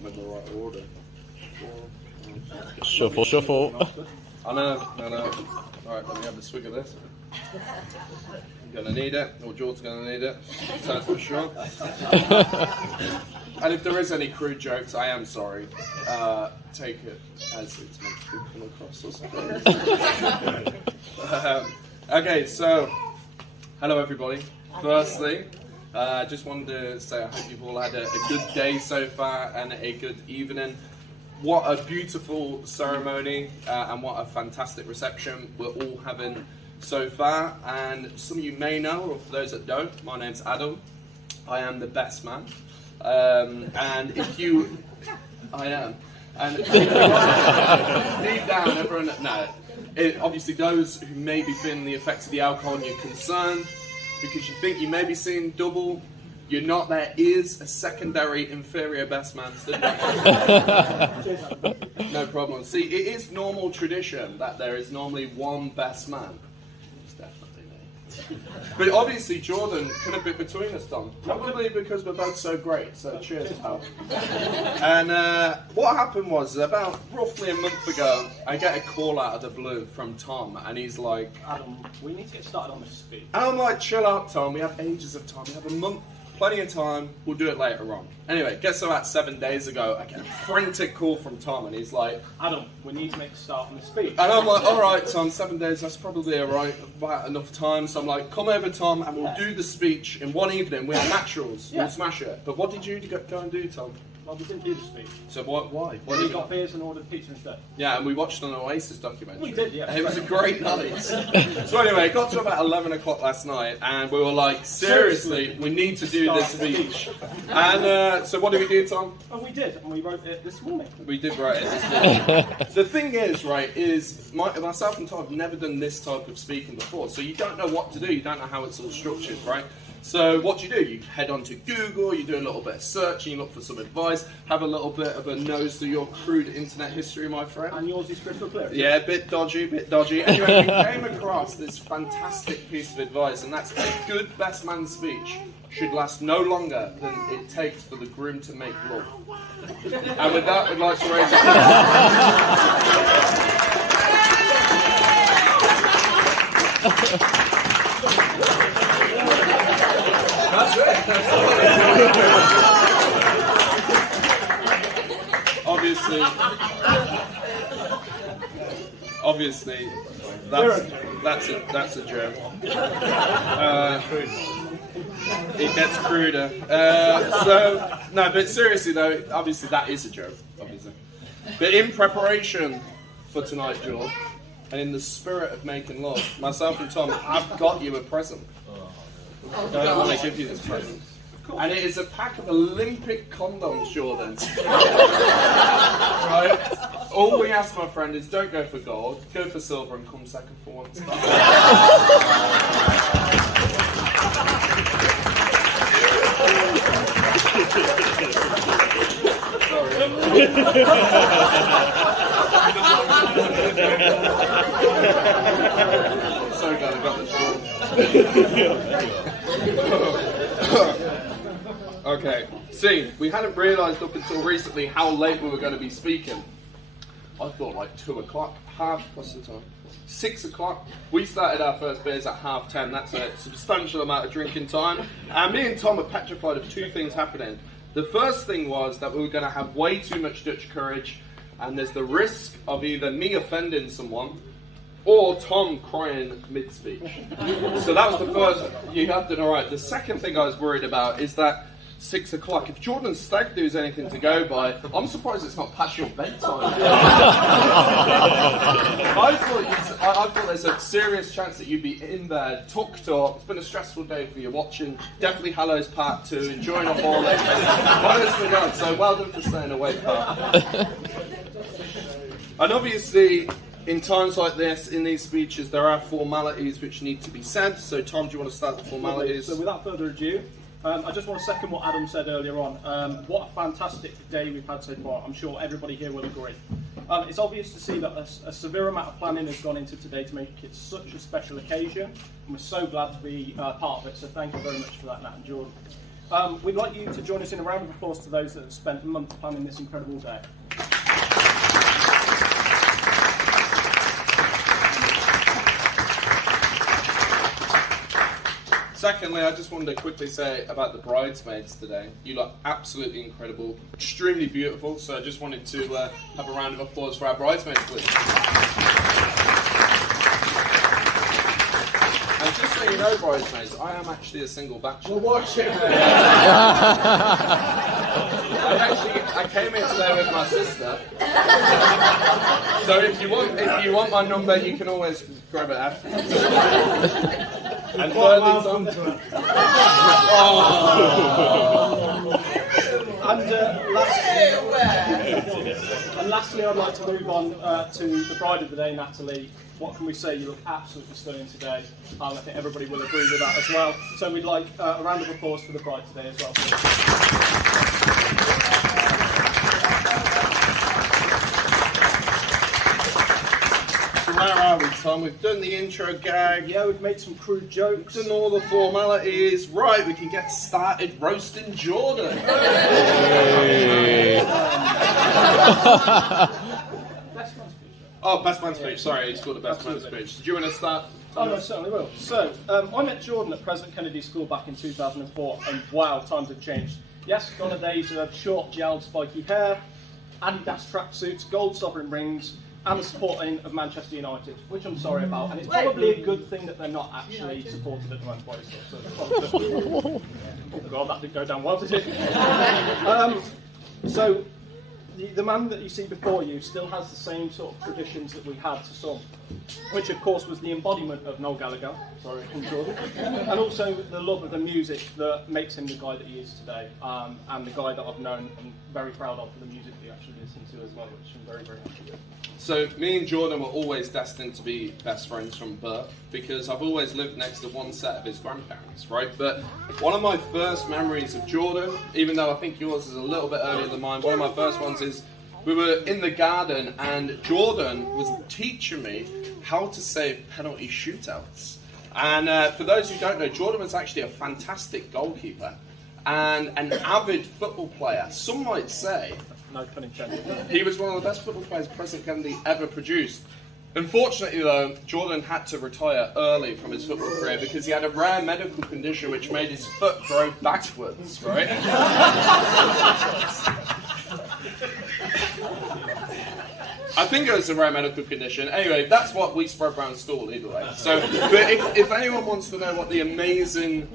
them in the right order. Shuffle, shuffle. I know. Alright, let me have a swig of this. I'm gonna need it, or George's gonna need it, that's for sure. And if there is any crude jokes, I am sorry. Take it as it's meant to come across or something. Okay, so, hello everybody. Firstly, I just wanted to say I hope you've all had a good day so far and a good evening. What a beautiful ceremony and what a fantastic reception we're all having so far. And some of you may know, or for those that don't, my name's Adam. I am the best man. And if you... I am. And deep down, everyone... No. Obviously, those who may be feeling the effects of the alcohol and you're concerned because you think you may be seeing double, you're not. There is a secondary inferior best man sitting there. No problem. See, it is normal tradition that there is normally one best man. It's definitely me. But obviously, Jordan could have been between us, Tom. Probably because we're both so great. So cheers, pal. And what happened was, about roughly a month ago, I get a call out of the blue from Tom, and he's like, Adam, we need to get started on this speech. And I'm like, chill out, Tom. We have ages of time. We have a month. Plenty of time, we'll do it later on. Anyway, guess about 7 days ago, I get a frantic call from Tom, and he's like, Adam, we need to make a start on the speech. And I'm like, alright, Tom, 7 days, that's probably alright, about enough time. So I'm like, come over, Tom, and we'll do the speech in one evening. We're naturals, we'll smash it. But what did you go and do, Tom? Well, we didn't do the speech. So why? We got beers and ordered pizza instead. Yeah, and we watched an Oasis documentary. We did, yeah. It was a great night. So anyway, it got to about 11 o'clock last night, and we were like, seriously, we need to do this speech. And so what did we do, Tom? Oh, we did, and we wrote it this morning. We did write it this morning. The thing is, right, is myself and Tom have never done this type of speaking before, so you don't know what to do, you don't know how it's all structured, right? So what do? You head onto Google, you do a little bit of searching, you look for some advice, have a little bit of a nose through your crude internet history, my friend. And yours is crystal clear. Yeah, a bit dodgy, Anyway, we came across this fantastic piece of advice, and that's a good best man speech should last no longer than it takes for the groom to make love. And with that, we'd like to raise That's it. Obviously, that's a joke. It gets cruder. No, but seriously though, obviously that is a joke. Obviously, but in preparation for tonight, George, and in the spirit of making love, myself and Tom have got you a present. I don't want to give you this present. And it is a pack of Olympic condoms, Jordan. Right? All we ask, my friend, is don't go for gold, go for silver and come second for once. I'm so glad I got this wrong. Okay, see, we hadn't realised up until recently how late we were going to be speaking. I thought like 2 o'clock, half plus the time. 6 o'clock. We started our first beers at 10:30. That's a substantial amount of drinking time. And me and Tom are petrified of two things happening. The first thing was that we were going to have way too much Dutch courage, and there's the risk of either me offending someone or Tom crying mid-speech. So that was the first. You have done all right. The second thing I was worried about is that 6 o'clock. If Jordan's stag do is anything to go by, I'm surprised it's not past your bedtime. I thought there's a serious chance that you'd be in bed, tucked up. It's been a stressful day for you, watching Deathly Hallows Part 2, enjoying a holiday. Honestly, God, so well done for staying awake, pal. And obviously, in times like this, in these speeches, there are formalities which need to be said. So, Tom, do you want to start the formalities? So, without further ado, I just want to second what Adam said earlier on. What a fantastic day we've had so far. I'm sure everybody here will agree. It's obvious to see that a severe amount of planning has gone into today to make it such a special occasion, and we're so glad to be part of it. So thank you very much for that, Nat and Jordan. We'd like you to join us in a round of applause to those that have spent months planning this incredible day. Secondly, I just wanted to quickly say about the bridesmaids today. You look absolutely incredible, extremely beautiful, so I just wanted to have a round of applause for our bridesmaids, please. And just so you know, bridesmaids, I am actually a single bachelor. We'll watch it. I came here today with my sister. So if you want my number, you can always grab it afterwards. And thirdly, Tom. And lastly, I'd like to move on to the bride of the day, Natalie. What can we say? You look absolutely stunning today. I think everybody will agree with that as well. So we'd like a round of applause for the bride today as well. Where are we, Tom? We've done the intro gag. Yeah, we've made some crude jokes. We've done all the formalities. Right, we can get started roasting Jordan. Best man speech. Oh, best man speech. Sorry, it's called a best man speech. Do you want to start? Oh, no, I certainly will. So, I met Jordan at President Kennedy School back in 2004, and wow, times have changed. Yes, gone are days of short, gelled, spiky hair, Adidas tracksuits, gold sovereign rings, and the supporting of Manchester United, which I'm sorry about, and it's probably a good thing that they're not actually supported at the moment by us. Oh god, that didn't go down well, did it? So, the man that you see before you still has the same sort of traditions that we had to some, which of course was the embodiment of Noel Gallagher, sorry, from Jordan, and also the love of the music that makes him the guy that he is today, and the guy that I've known and very proud of for the music that he actually listens to as well, which I'm very, very happy with. So me and Jordan were always destined to be best friends from birth because I've always lived next to one set of his grandparents, right? But one of my first memories of Jordan, even though I think yours is a little bit earlier than mine, one of my first ones is we were in the garden and Jordan was teaching me how to save penalty shootouts. And for those who don't know, Jordan was actually a fantastic goalkeeper and an avid football player. Some might say no pun intended. He was one of the best football players President Kennedy ever produced. Unfortunately, though, Jordan had to retire early from his football career because he had a rare medical condition which made his foot grow backwards, right? I think it was a rare medical condition. Anyway, that's what we spread around school, either way. So, but if anyone wants to know what the amazing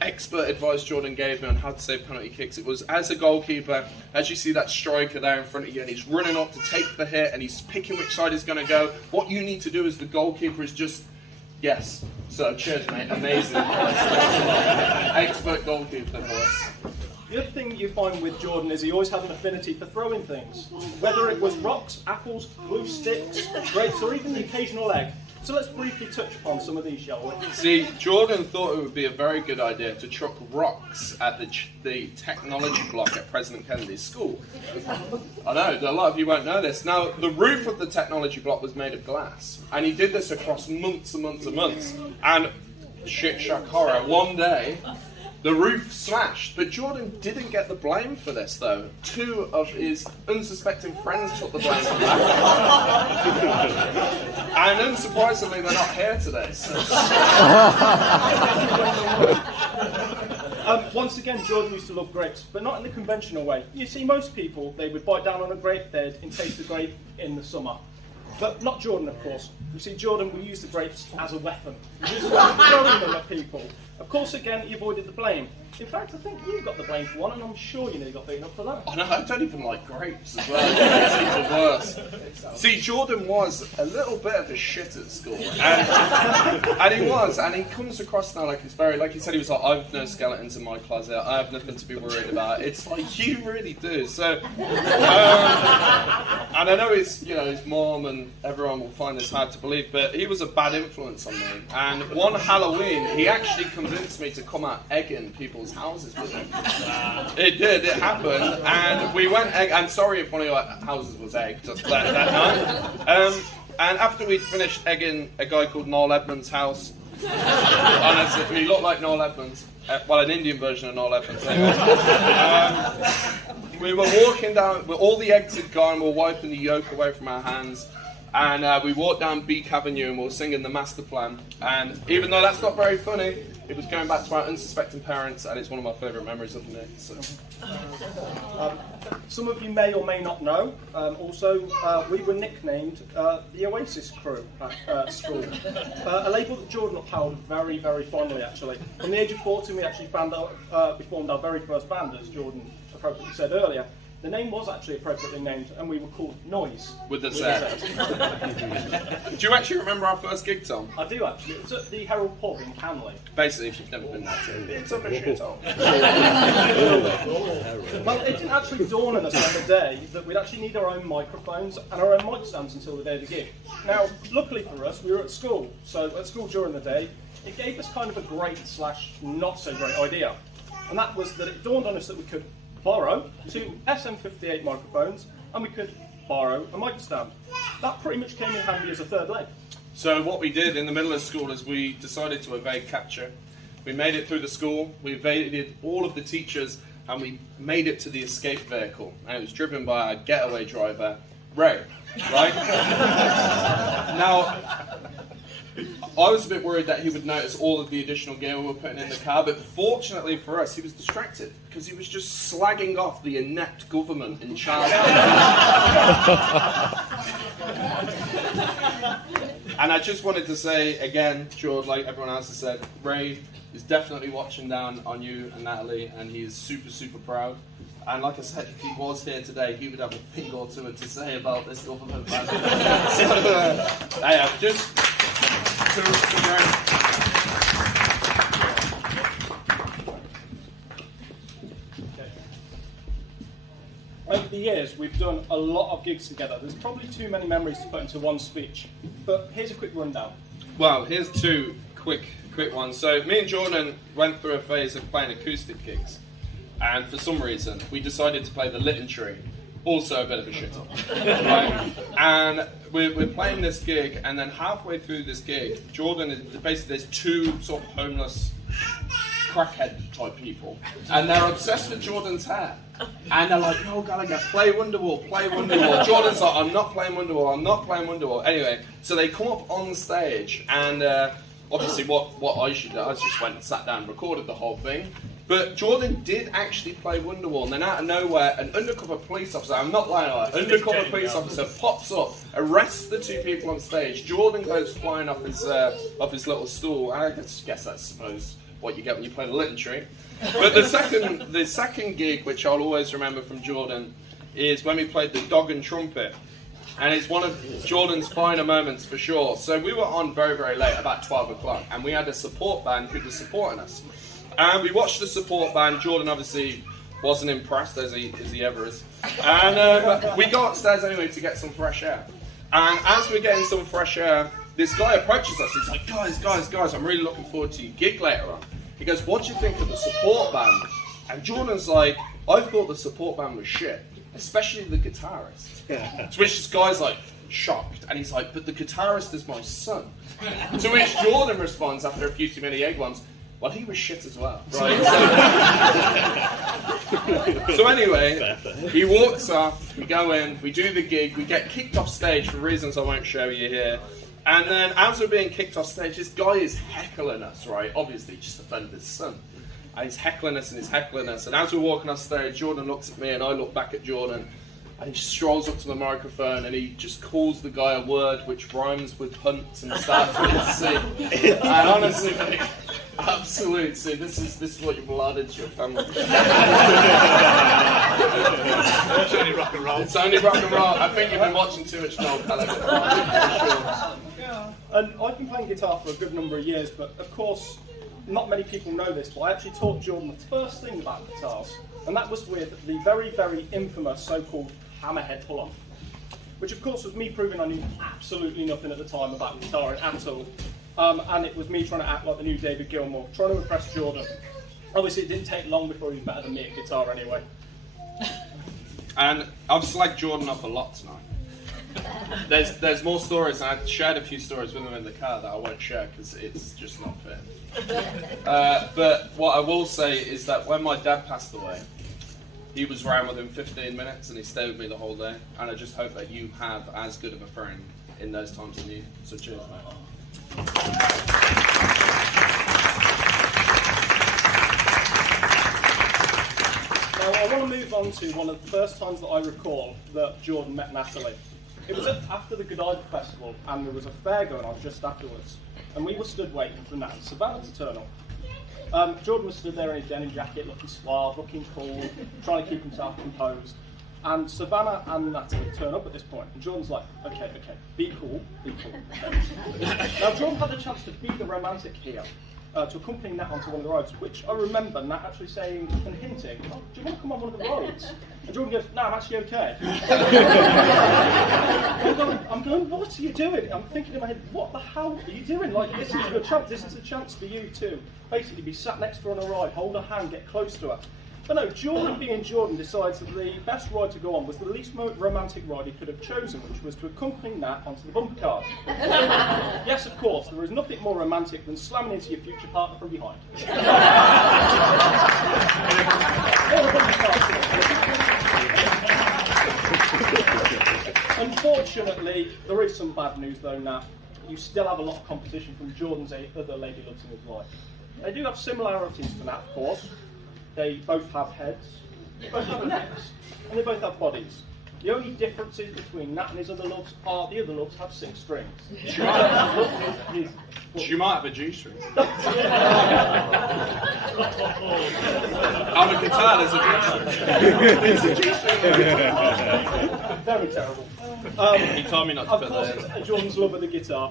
expert advice Jordan gave me on how to save penalty kicks, it was as a goalkeeper, as you see that striker there in front of you and he's running up to take the hit and he's picking which side he's going to go, what you need to do as the goalkeeper is just, yes, so cheers mate, amazing advice. Expert goalkeeper advice. The other thing you find with Jordan is he always had an affinity for throwing things, whether it was rocks, apples, glue sticks, grapes or even the occasional egg. So let's briefly touch upon some of these, shall we? See, Jordan thought it would be a very good idea to chuck rocks at the technology block at President Kennedy's school. I know, a lot of you won't know this. Now, the roof of the technology block was made of glass, and he did this across months and months and months. And shit shock horror, one day, the roof smashed, but Jordan didn't get the blame for this, though. Two of his unsuspecting friends took the blame for that. And unsurprisingly, they're not here today. So. Once again, Jordan used to love grapes, but not in the conventional way. You see, most people, they would bite down on a grape, they'd intake the grape in the summer. But not Jordan, of course. You see, Jordan will use the grapes as a weapon. He uses them throwing them at people. Of course, again, he avoided the blame. In fact, I think you got the blame for one, and I'm sure you nearly got beaten up for that. Oh no, I don't even like grapes as well. It's even worse. See, Jordan was a little bit of a shit at school, and he comes across now like he's very, like he said, he was like, I've no skeletons in my closet, I have nothing to be worried about. It's like, you really do. So, and I know his mom and everyone will find this hard to believe, but he was a bad influence on me. And one Halloween, he actually convinced me to come out egging people's houses with him. It did, it happened, and we went egg. I'm sorry if one of your houses was egged that night. And after we'd finished egging a guy called Noel Edmonds' house, Honestly, he looked like Noel Edmonds. Well, an Indian version of Noel Edmonds. Anyway. We were walking down, all the eggs had gone, we were wiping the yolk away from our hands, and we walked down Beak Avenue and we were singing the master plan. And even though that's not very funny, it was going back to our unsuspecting parents, and it's one of my favourite memories of the night. So. Some of you may or may not know, we were nicknamed the Oasis Crew at school. A label that Jordan upheld very, very fondly, actually. From the age of 14, we actually formed our very first band, as Jordan appropriately said earlier. The name was actually appropriately named, and we were called Noise. With the Z. Do you actually remember our first gig, Tom? I do, actually. It was at the Herald Pub in Canley. Basically, if you've never been there, it's up a shithole. Well, it didn't actually dawn on us on the day that we'd actually need our own microphones and our own mic stands until the day of the gig. Now, luckily for us, we were at school. So at school during the day, it gave us kind of a great / not so great idea. And that was that it dawned on us that we could borrow 2 SM58 microphones and we could borrow a mic stand. That pretty much came in handy as a third leg. So what we did in the middle of school is we decided to evade capture. We made it through the school, we evaded all of the teachers, and we made it to the escape vehicle. And it was driven by our getaway driver, Ray, right? Now, I was a bit worried that he would notice all of the additional gear we were putting in the car, but fortunately for us, he was distracted because he was just slagging off the inept government in charge. And I just wanted to say again, George, like everyone else has said, Ray is definitely watching down on you and Natalie, and he is super, super proud. And like I said, if he was here today, he would have a thing or two to say about this government. So, yeah, just to Over the years, we've done a lot of gigs together. There's probably too many memories to put into one speech, but here's a quick rundown. Well, here's 2 quick ones. So me and Jordan went through a phase of playing acoustic gigs, and for some reason we decided to play the Litten Tree, also a bit of a shit up. Right? And we're playing this gig, and then halfway through this gig, Jordan is basically, there's 2 sort of homeless crackhead type people, and they're obsessed with Jordan's hair. And they're like, Noel Gallagher, play Wonderwall, play Wonderwall. Jordan's like, I'm not playing Wonderwall, I'm not playing Wonderwall. Anyway, so they come up on stage, and obviously what I should do, I just went and sat down and recorded the whole thing. But Jordan did actually play Wonderwall, and then out of nowhere, an undercover police officer, I'm not lying, an undercover police officer pops up, arrests the 2 people on stage. Jordan goes flying off his little stool. I guess that's, I suppose, what you get when you play the Litten Tree. But the second gig, which I'll always remember from Jordan, is when we played the Dog and Trumpet. And it's one of Jordan's finer moments for sure. So we were on very, very late, about 12 o'clock, and we had a support band who was supporting us. And we watched the support band. Jordan obviously wasn't impressed, as he ever is. And we go upstairs anyway to get some fresh air. And as we're getting some fresh air, this guy approaches us. He's like, guys, I'm really looking forward to your gig later on. He goes, what do you think of the support band? And Jordan's like, I thought the support band was shit, especially the guitarist. To which this guy's like, shocked, and he's like, but the guitarist is my son. To which Jordan responds after a few too many egg ones, well, he was shit as well, right? So anyway, he walks off, we go in, we do the gig, we get kicked off stage for reasons I won't show you here. And then as we're being kicked off stage, this guy is heckling us, right? Obviously, he just offended his son. And he's heckling us and he's heckling us. And as we're walking off stage, Jordan looks at me and I look back at Jordan. And he strolls up to the microphone and he just calls the guy a word which rhymes with hunt and starts with a C. And honestly, mate, absolute C. This is what you've allotted to your family. It's only rock and roll. It's only rock and roll. I think you've been watching too much Noel Gallagher. And I've been playing guitar for a good number of years, but of course, not many people know this, but I actually taught Jordan the first thing about guitars, and that was with the very, very infamous so-called hammerhead pull-off, which of course was me proving I knew absolutely nothing at the time about guitaring at all, and it was me trying to act like the new David Gilmour, trying to impress Jordan. Obviously it didn't take long before he was better than me at guitar anyway. And I've slagged Jordan off a lot tonight. There's more stories, and I shared a few stories with them in the car that I won't share because it's just not fair. But what I will say is that when my dad passed away, he was around within 15 minutes and he stayed with me the whole day. And I just hope that you have as good of a friend in those times of need. So cheers, mate. Now I want to move on to one of the first times that I recall that Jordan met Natalie. It was after the Goalkeeper festival, and there was a fair going on just afterwards. And we were stood waiting for Nat and Savannah to turn up. Jordan was stood there in his denim jacket, looking suave, looking cool, trying to keep himself composed. And Savannah and Natalie turn up at this point, and Jordan's like, okay, be cool, be cool. Now Jordan had the chance to be the romantic here, to accompany Nat onto one of the rides, which I remember Nat actually saying and hinting, oh, do you want to come on one of the rides? And Jordan goes, no, I'm actually okay. I'm going, what are you doing? I'm thinking in my head, what the hell are you doing? Like, this is your chance. This is a chance for you to basically be sat next to her on a ride, hold her hand, get close to her. But no, Jordan being Jordan decides that the best ride to go on was the least romantic ride he could have chosen, which was to accompany Nat onto the bumper cars. Yes, of course, there is nothing more romantic than slamming into your future partner from behind. Unfortunately, there is some bad news though, Nat. You still have a lot of competition from Jordan's other lady loves in his life. They do have similarities to Nat, of course. They both have heads, they both have necks, and they both have bodies. The only differences between Nat and his other loves are the other loves have 6 strings. She might have a G-string. I'm a guitar, there's a G-string. Very terrible. He told me not to Of put course, that in. it's Jordan's love of the guitar.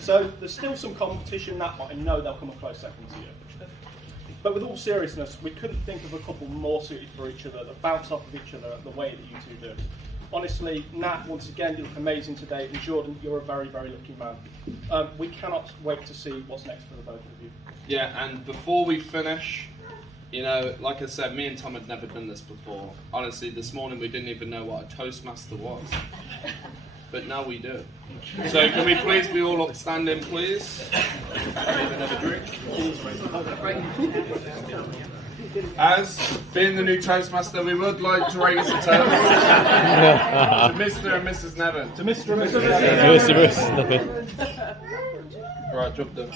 So there's still some competition, Nat, but I know they'll come a close second to you. But with all seriousness, we couldn't think of a couple more suited for each other, that bounce off of each other the way that you two do. Honestly, Nat, once again, you look amazing today, and Jordan, you're a very, very lucky man. We cannot wait to see what's next for the both of you. Yeah, and before we finish, you know, like I said, me and Tom had never done this before. Honestly, this morning we didn't even know what a Toastmaster was. But now we do. So can we please be all standing, please? Have another drink. As being the new Toastmaster, we would like to raise a toast to Mr. and Mrs. Nevin. To Mr. and Mrs. Right, drop them.